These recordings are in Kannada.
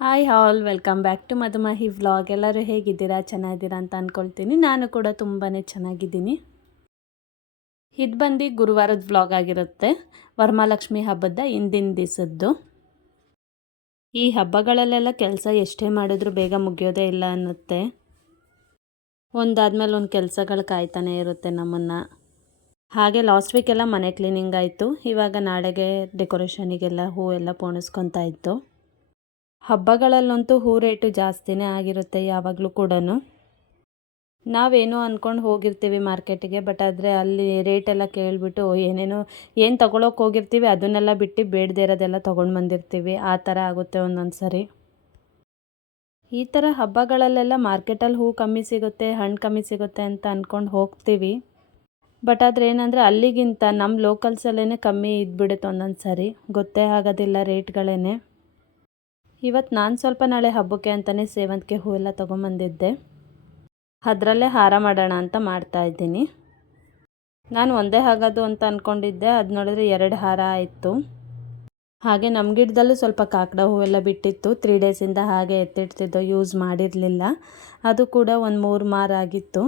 Hi all welcome back to Madhumahi vlog ಎಲ್ಲರೂ ಹೇಗಿದ್ದೀರಾ? ಚೆನ್ನಾಗಿದ್ದೀರಾ ಅಂತ ಅಂದ್ಕೊಳ್ತೀನಿ ನಾನು ಕೂಡ ತುಂಬಾ ಚೆನ್ನಾಗಿದ್ದೀನಿ. ಇದು ಬಂದು ಗುರುವಾರದ ವ್ಲಾಗ್ ಆಗಿರುತ್ತೆ. ವರಮಹಾಲಕ್ಷ್ಮಿ ಹಬ್ಬದ ಹಿಂದಿನ ದಿವಸದ್ದು ಈ ಹಬ್ಬಗಳಲ್ಲೆಲ್ಲ ಕೆಲಸ ಎಷ್ಟೇ ಮಾಡಿದ್ರೂ ಬೇಗ ಮುಗಿಯೋದೇ ಇಲ್ಲ ಅನ್ನುತ್ತೆ. ಒಂದಾದ್ಮೇಲೆ ಒಂದು ಕೆಲಸಗಳು ಕಾಯ್ತಾನೆ ಇರುತ್ತೆ ನಮ್ಮನ್ನು. ಹಾಗೆ ಲಾಸ್ಟ್ ವೀಕೆಲ್ಲ ಮನೆ ಕ್ಲೀನಿಂಗ್ ಆಯಿತು. ಇವಾಗ ನಾಳೆಗೆ ಡೆಕೋರೇಷನಿಗೆಲ್ಲ ಹೂವೆಲ್ಲ ಪೋಣಿಸ್ಕೊತಾ ಇತ್ತು ಹಬ್ಬಗಳಲ್ಲಂತೂ ಹೂ ರೇಟು ಜಾಸ್ತಿನೇ ಆಗಿರುತ್ತೆ ಯಾವಾಗಲೂ ಕೂಡ ನಾವೇನೋ ಅಂದ್ಕೊಂಡು ಹೋಗಿರ್ತೀವಿ ಮಾರ್ಕೆಟಿಗೆ, ಬಟ್ ಆದರೆ ಅಲ್ಲಿ ರೇಟೆಲ್ಲ ಕೇಳಿಬಿಟ್ಟು ಏನೇನೋ, ಏನು ತೊಗೊಳಕ್ಕೆ ಹೋಗಿರ್ತೀವಿ, ಅದನ್ನೆಲ್ಲ ಬಿಟ್ಟು ಬೇಡದೇ ಇರೋದೆಲ್ಲ ತೊಗೊಂಡು ಬಂದಿರ್ತೀವಿ. ಆ ಥರ ಆಗುತ್ತೆ ಒಂದೊಂದು ಸರಿ ಈ ಥರ ಹಬ್ಬಗಳಲ್ಲೆಲ್ಲ ಮಾರ್ಕೆಟಲ್ಲಿ ಹೂ ಕಮ್ಮಿ ಸಿಗುತ್ತೆ, ಹಣ್ಣು ಕಮ್ಮಿ ಸಿಗುತ್ತೆ ಅಂತ ಅಂದ್ಕೊಂಡು ಹೋಗ್ತೀವಿ. ಬಟ್ ಆದರೆ ಏನಂದರೆ ಅಲ್ಲಿಗಿಂತ ನಮ್ಮ ಲೋಕಲ್ಸಲ್ಲೇ ಕಮ್ಮಿ ಇದ್ಬಿಡುತ್ತೆ ಒಂದೊಂದು ಸರಿ ಗೊತ್ತೇ ಆಗೋದಿಲ್ಲ ರೇಟ್ಗಳೇ ಇವತ್ತು ನಾನು ಸ್ವಲ್ಪ ನಾಳೆ ಹಬ್ಬಕ್ಕೆ ಅಂತಲೇ ಸೇವಂತಿಗೆ ಹೂವೆಲ್ಲ ತೊಗೊಂಬಂದಿದ್ದೆ. ಅದರಲ್ಲೇ ಹಾರ ಮಾಡೋಣ ಅಂತ ಮಾಡ್ತಾ ಇದ್ದೀನಿ. ನಾನು ಒಂದೇ ಆಗೋದು ಅಂತ ಅಂದ್ಕೊಂಡಿದ್ದೆ ಅದು ನೋಡಿದ್ರೆ ಎರಡು ಹಾರ ಆಯಿತು. ಹಾಗೆ ನಮ್ಮ ಗಿಡದಲ್ಲೂ ಸ್ವಲ್ಪ ಕಾಕಡ ಹೂವೆಲ್ಲ ಬಿಟ್ಟಿತ್ತು. ತ್ರೀ ಡೇಸಿಂದ ಹಾಗೆ ಎತ್ತಿಡ್ತಿದ್ದೋ ಯೂಸ್ ಮಾಡಿರಲಿಲ್ಲ. ಅದು ಕೂಡ ಒಂದು ಮೂರು ಮಾರಾಗಿತ್ತು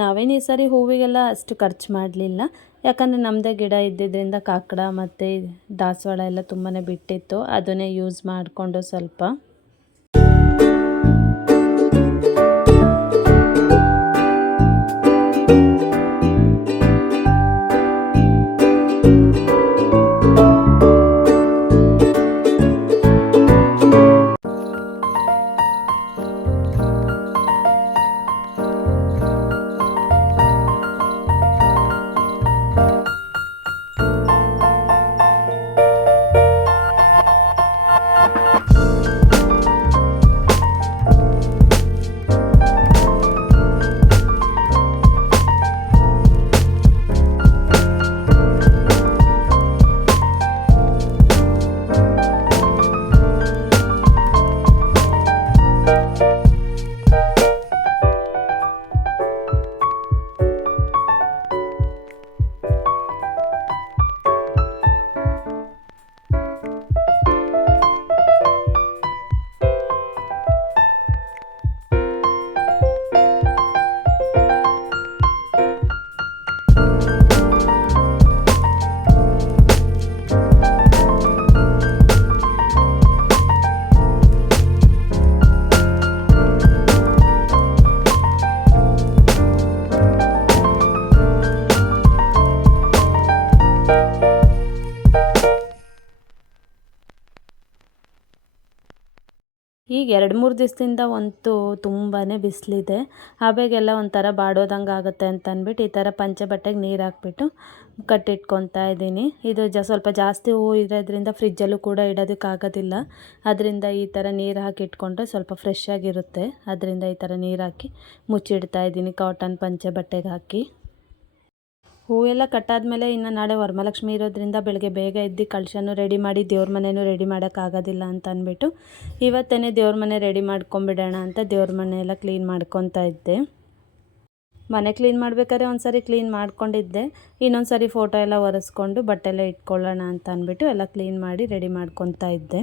ನಾವೇನು ಈ ಸರಿ ಹೂವಿಗೆಲ್ಲ ಅಷ್ಟು ಖರ್ಚು ಮಾಡಲಿಲ್ಲ. ಯಾಕಂದರೆ ನಮ್ಮದೇ ಗಿಡ ಇದ್ದಿದ್ದರಿಂದ ಕಾಕಡ ಮತ್ತು ದಾಸವಾಳ ಎಲ್ಲ ತುಂಬಾ ಬಿಟ್ಟಿತ್ತು. ಅದನ್ನೇ ಯೂಸ್ ಮಾಡಿಕೊಂಡು ಸ್ವಲ್ಪ ಈಗ ಎರಡು ಮೂರು ದಿವಸದಿಂದ ಅಂತೂ ತುಂಬಾ ಬಿಸಿಲಿದೆ. ಹಬೆಗೆಲ್ಲ ಒಂಥರ ಬಾಡೋದಂಗೆ ಆಗುತ್ತೆ ಅಂತ ಅಂದ್ಬಿಟ್ಟು ಈ ಥರ ಪಂಚೆ ಬಟ್ಟೆಗೆ ನೀರು ಹಾಕ್ಬಿಟ್ಟು ಕಟ್ಟಿಟ್ಕೊತಾ ಇದ್ದೀನಿ. ಇದು ಜ ಸ್ವಲ್ಪ ಜಾಸ್ತಿ ಹೂವು ಇರೋದ್ರಿಂದ ಫ್ರಿಜ್ಜಲ್ಲೂ ಕೂಡ ಇಡೋದಕ್ಕಾಗೋದಿಲ್ಲ ಅದರಿಂದ ಈ ಥರ ನೀರು ಹಾಕಿ ಇಟ್ಕೊಂಡ್ರೆ ಸ್ವಲ್ಪ ಫ್ರೆಶ್ ಆಗಿರುತ್ತೆ. ಅದರಿಂದ ಈ ಥರ ನೀರು ಹಾಕಿ ಮುಚ್ಚಿಡ್ತಾ ಇದ್ದೀನಿ ಕಾಟನ್ ಪಂಚೆ ಬಟ್ಟೆಗೆ ಹಾಕಿ. ಹೂವೆಲ್ಲ ಕಟ್ಟಾದಮೇಲೆ ಇನ್ನು ನಾಳೆ ವರಮಹಾಲಕ್ಷ್ಮಿ ಇರೋದ್ರಿಂದ ಬೆಳಗ್ಗೆ ಬೇಗ ಎದ್ದು ಕಳಶನೂ ರೆಡಿ ಮಾಡಿ ದೇವ್ರ ಮನೆಯೂ ರೆಡಿ ಮಾಡೋಕ್ಕಾಗೋದಿಲ್ಲ ಅಂತ ಅಂದ್ಬಿಟ್ಟು ಇವತ್ತೇ ದೇವ್ರ ಮನೆ ರೆಡಿ ಮಾಡ್ಕೊಂಬಿಡೋಣ ಅಂತ ದೇವ್ರ ಮನೆ ಎಲ್ಲ ಕ್ಲೀನ್ ಮಾಡ್ಕೊತಾ ಇದ್ದೆ. ಮನೆ ಕ್ಲೀನ್ ಮಾಡಬೇಕಾದ್ರೆ ಒಂದು ಸರಿ ಕ್ಲೀನ್ ಮಾಡ್ಕೊಂಡಿದ್ದೆ. ಇನ್ನೊಂದು ಸರಿ ಫೋಟೋ ಎಲ್ಲ ಒರೆಸ್ಕೊಂಡು ಬಟ್ಟೆ ಎಲ್ಲ ಇಟ್ಕೊಳ್ಳೋಣ ಅಂತ ಅಂದ್ಬಿಟ್ಟು ಎಲ್ಲ ಕ್ಲೀನ್ ಮಾಡಿ ರೆಡಿ ಮಾಡ್ಕೊತಾ ಇದ್ದೆ.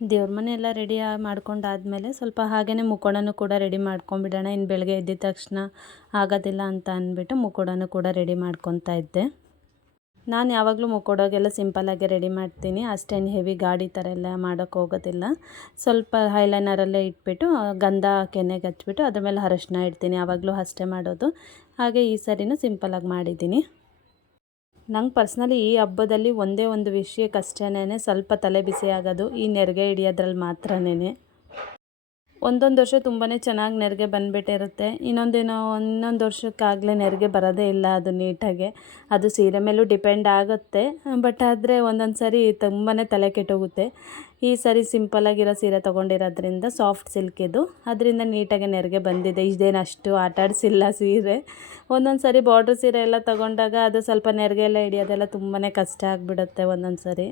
ದೇವ್ರ ಮನೆ ಎಲ್ಲ ರೆಡಿ ಮಾಡ್ಕೊಂಡಾದ್ಮೇಲೆ ಸ್ವಲ್ಪ ಹಾಗೇ ಮುಕೋಣನೂ ಕೂಡ ರೆಡಿ ಮಾಡ್ಕೊಂಡ್ಬಿಡೋಣ ಇನ್ನು ಬೆಳಗ್ಗೆ ಎದ್ದಿದ ತಕ್ಷಣ ಆಗೋದಿಲ್ಲ ಅಂತ ಅಂದ್ಬಿಟ್ಟು ಮುಖೋಡನೂ ಕೂಡ ರೆಡಿ ಮಾಡ್ಕೊತಾ ಇದ್ದೆ. ನಾನು ಯಾವಾಗಲೂ ಮುಕ್ಕೊಡೋಗೆಲ್ಲ ಸಿಂಪಲ್ಲಾಗೆ ರೆಡಿ ಮಾಡ್ತೀನಿ. ಅಷ್ಟೇನು ಹೆವಿ ಗಾಡಿ ಥರ ಎಲ್ಲ ಮಾಡೋಕ್ಕೆ ಹೋಗೋದಿಲ್ಲ. ಸ್ವಲ್ಪ ಹೈಲೈನರಲ್ಲೇ ಇಟ್ಬಿಟ್ಟು ಗಂಧ ಕೆನೆಗೆ ಹಚ್ಚಿಬಿಟ್ಟು ಅದ್ರ ಮೇಲೆ ಅರಶಿನ ಇಡ್ತೀನಿ. ಯಾವಾಗಲೂ ಅಷ್ಟೇ ಮಾಡೋದು. ಹಾಗೆ ಈ ಸರಿನೂ ಸಿಂಪಲಾಗಿ ಮಾಡಿದ್ದೀನಿ. ನಂಗೆ ಪರ್ಸ್ನಲಿ ಈ ಹಬ್ಬದಲ್ಲಿ ಒಂದೇ ಒಂದು ವಿಷಯಕ್ಕಷ್ಟೇ ಸ್ವಲ್ಪ ತಲೆ ಬಿಸಿ ಆಗೋದು ಈ ನೆರಿಗೆ ಹಿಡಿಯೋದ್ರಲ್ಲಿ ಮಾತ್ರನೇ ಒಂದೊಂದು ವರ್ಷ ತುಂಬಾ ಚೆನ್ನಾಗಿ ನೆರಿಗೆ ಬಂದುಬಿಟ್ಟಿರುತ್ತೆ. ಇನ್ನೊಂದೇನೋ ಒಂದೊಂದು ವರ್ಷಕ್ಕಾಗಲೇ ನೆರಿಗೆ ಬರೋದೇ ಇಲ್ಲ ಅದು ನೀಟಾಗೆ. ಅದು ಸೀರೆ ಮೇಲೂ ಡಿಪೆಂಡ್ ಆಗುತ್ತೆ. ಬಟ್ ಆದರೆ ಒಂದೊಂದು ಸಾರಿ ತುಂಬಾ ತಲೆ ಕೆಟ್ಟೋಗುತ್ತೆ. ಈ ಸರಿ ಸಿಂಪಲಾಗಿರೋ ಸೀರೆ ತೊಗೊಂಡಿರೋದ್ರಿಂದ ಸಾಫ್ಟ್ ಸಿಲ್ಕ್ ಇದು. ಅದರಿಂದ ನೀಟಾಗಿ ನೆರಿಗೆ ಬಂದಿದೆ. ಇದೇನು ಅಷ್ಟು ಆಟಾಡಿಸಿಲ್ಲ ಸೀರೆ. ಒಂದೊಂದು ಸಾರಿ ಬಾರ್ಡ್ರ್ ಸೀರೆ ಎಲ್ಲ ತೊಗೊಂಡಾಗ ಅದು ಸ್ವಲ್ಪ ನೆರಿಗೆ ಎಲ್ಲ ಹಿಡಿಯೋದೆಲ್ಲ ತುಂಬಾ ಕಷ್ಟ ಆಗಿಬಿಡುತ್ತೆ ಒಂದೊಂದು ಸಾರಿ.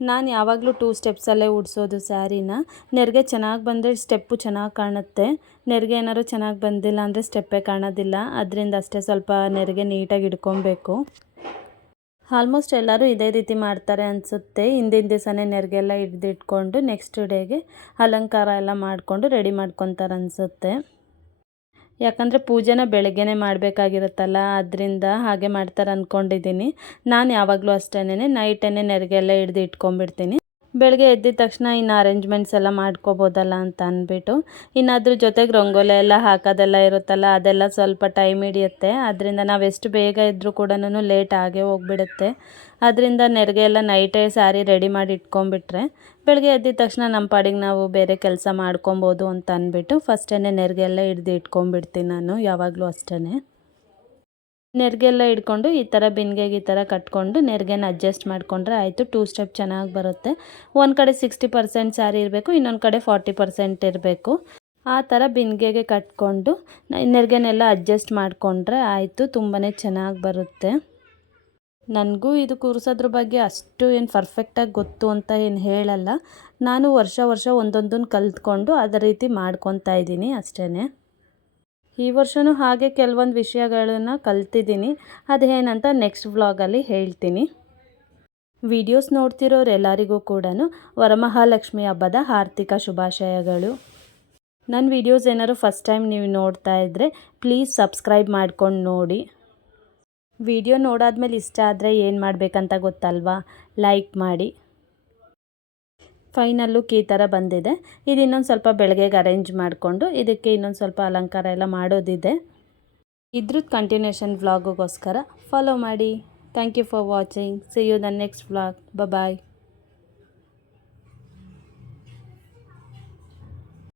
ನಾನು ಯಾವಾಗಲೂ ಟೂ ಸ್ಟೆಪ್ಸಲ್ಲೇ ಉಡ್ಸೋದು ಸ್ಯಾರಿನ. ನೆರಿಗೆ ಚೆನ್ನಾಗಿ ಬಂದರೆ ಸ್ಟೆಪ್ಪು ಚೆನ್ನಾಗಿ ಕಾಣುತ್ತೆ. ನೆರಿಗೆ ಏನಾದ್ರು ಚೆನ್ನಾಗಿ ಬಂದಿಲ್ಲ ಅಂದರೆ ಸ್ಟೆಪ್ಪೇ ಕಾಣೋದಿಲ್ಲ. ಅದರಿಂದ ಅಷ್ಟೇ ಸ್ವಲ್ಪ ನೆರಿಗೆ ನೀಟಾಗಿ ಇಡ್ಕೊಬೇಕು ಆಲ್ಮೋಸ್ಟ್ ಎಲ್ಲರೂ ಇದೇ ರೀತಿ ಮಾಡ್ತಾರೆ ಅನಿಸುತ್ತೆ. ಹಿಂದಿನ ದಿವಸನೇ ನೆರಿಗೆ ಎಲ್ಲ ಹಿಡ್ದಿಟ್ಕೊಂಡು ನೆಕ್ಸ್ಟ್ ಡೇಗೆ ಅಲಂಕಾರ ಎಲ್ಲ ಮಾಡಿಕೊಂಡು ರೆಡಿ ಮಾಡ್ಕೊತಾರೆ ಅನಿಸುತ್ತೆ. ಯಾಕಂದರೆ ಪೂಜೆನ ಬೆಳಗ್ಗೆನೇ ಮಾಡಬೇಕಾಗಿರುತ್ತಲ್ಲ, ಅದರಿಂದ ಹಾಗೆ ಮಾಡ್ತಾರೆ ಅಂದ್ಕೊಂಡಿದ್ದೀನಿ ನಾನು ಯಾವಾಗಲೂ ಅಷ್ಟೇನೆ ನೈಟೇನೆ ನೆರಿಗೆಲ್ಲ ಹಿಡ್ದು ಇಟ್ಕೊಂಡ್ಬಿಡ್ತೀನಿ. ಬೆಳಗ್ಗೆ ಎದ್ದಿದ ತಕ್ಷಣ ಇನ್ನು ಅರೇಂಜ್ಮೆಂಟ್ಸ್ ಎಲ್ಲ ಮಾಡ್ಕೋಬೋದಲ್ಲ ಅಂತ ಅಂದ್ಬಿಟ್ಟು, ಇನ್ನು ಅದ್ರ ಜೊತೆಗೆ ರಂಗೋಲೆ ಎಲ್ಲ ಹಾಕೋದೆಲ್ಲ ಇರುತ್ತಲ್ಲ, ಅದೆಲ್ಲ ಸ್ವಲ್ಪ ಟೈಮ್ ಹಿಡಿಯುತ್ತೆ. ಅದರಿಂದ ನಾವು ಎಷ್ಟು ಬೇಗ ಇದ್ದರೂ ಕೂಡ ಲೇಟ್ ಆಗೇ ಹೋಗ್ಬಿಡುತ್ತೆ. ಅದರಿಂದ ನೆರಿಗೆ ಎಲ್ಲ ನೈಟೇ ಸ್ಯಾರಿ ರೆಡಿ ಮಾಡಿ ಇಟ್ಕೊಂಡ್ಬಿಟ್ರೆ, ಬೆಳಗ್ಗೆ ಎದ್ದಿದ ತಕ್ಷಣ ನಮ್ಮ ಪಾಡಿಗೆ ನಾವು ಬೇರೆ ಕೆಲಸ ಮಾಡ್ಕೊಬೋದು ಅಂತ ಅಂದ್ಬಿಟ್ಟು ಫಸ್ಟೇ ನೆರಿಗೆ ಎಲ್ಲ ಹಿಡ್ದು ಇಟ್ಕೊಂಡ್ಬಿಡ್ತೀನಿ ನಾನು ಯಾವಾಗಲೂ ಅಷ್ಟೇ ನೆರಿಗೆಲ್ಲ ಹಿಡ್ಕೊಂಡು ಈ ಥರ ಬಿನ್ಗೆಗೆ ಈ ಥರ ಕಟ್ಕೊಂಡು ನೆರಿಗೆನ ಅಡ್ಜಸ್ಟ್ ಮಾಡಿಕೊಂಡ್ರೆ ಆಯಿತು ಟೂ ಸ್ಟೆಪ್ ಚೆನ್ನಾಗಿ ಬರುತ್ತೆ. ಒಂದು ಕಡೆ ಸಿಕ್ಸ್ಟಿ ಪರ್ಸೆಂಟ್ ಸ್ಯಾರಿ ಇರಬೇಕು, ಇನ್ನೊಂದು ಕಡೆ ಫಾರ್ಟಿ ಪರ್ಸೆಂಟ್ ಇರಬೇಕು. ಆ ಥರ ಬಿನ್ಗೆಗೆ ಕಟ್ಕೊಂಡು ನೆರಿಗೆನೆಲ್ಲ ಅಡ್ಜಸ್ಟ್ ಮಾಡಿಕೊಂಡ್ರೆ ಆಯಿತು ತುಂಬಾ ಚೆನ್ನಾಗಿ ಬರುತ್ತೆ. ನನಗೂ ಇದು ಕೂರಿಸೋದ್ರ ಬಗ್ಗೆ ಅಷ್ಟು ಏನು ಪರ್ಫೆಕ್ಟಾಗಿ ಗೊತ್ತು ಅಂತ ಏನು ಹೇಳಲ್ಲ. ನಾನು ವರ್ಷ ವರ್ಷ ಒಂದೊಂದನ್ನು ಕಲ್ತ್ಕೊಂಡು ಅದೇ ರೀತಿ ಮಾಡ್ಕೊತಾ ಇದ್ದೀನಿ ಅಷ್ಟೇ ಈ ವರ್ಷವೂ ಹಾಗೆ ಕೆಲವೊಂದು ವಿಷಯಗಳನ್ನು ಕಲ್ತಿದ್ದೀನಿ. ಅದೇನಂತ ನೆಕ್ಸ್ಟ್ ವ್ಲಾಗಲ್ಲಿ ಹೇಳ್ತೀನಿ. ವಿಡಿಯೋಸ್ ನೋಡ್ತಿರೋರೆಲ್ಲರಿಗೂ ಕೂಡ ವರಮಹಾಲಕ್ಷ್ಮಿ ಹಬ್ಬದ ಆರ್ಥಿಕ ಶುಭಾಶಯಗಳು. ನನ್ನ ವಿಡಿಯೋಸ್ ಏನಾದ್ರು ಫಸ್ಟ್ ಟೈಮ್ ನೀವು ನೋಡ್ತಾ ಇದ್ದರೆ ಪ್ಲೀಸ್ ಸಬ್ಸ್ಕ್ರೈಬ್ ಮಾಡ್ಕೊಂಡು ನೋಡಿ. ವಿಡಿಯೋ ನೋಡಾದ್ಮೇಲೆ ಇಷ್ಟ ಆದರೆ ಏನು ಮಾಡಬೇಕಂತ ಗೊತ್ತಲ್ವಾ? ಲೈಕ್ ಮಾಡಿ. ಫೈನಲ್ ಕೀ ಥರ ಬಂದಿದೆ. ಇದು ಇನ್ನೊಂದು ಸ್ವಲ್ಪ ಬೆಳಗ್ಗೆಗೆ ಅರೇಂಜ್ ಮಾಡಿಕೊಂಡು ಇದಕ್ಕೆ ಇನ್ನೊಂದು ಸ್ವಲ್ಪ ಅಲಂಕಾರ ಎಲ್ಲ ಮಾಡೋದಿದೆ. ಇದ್ರದ್ದು ಕಂಟಿನ್ಯೂಷನ್ ವ್ಲಾಗಿಗೋಸ್ಕರ ಫಾಲೋ ಮಾಡಿ. Thank you for watching see you the next vlog bye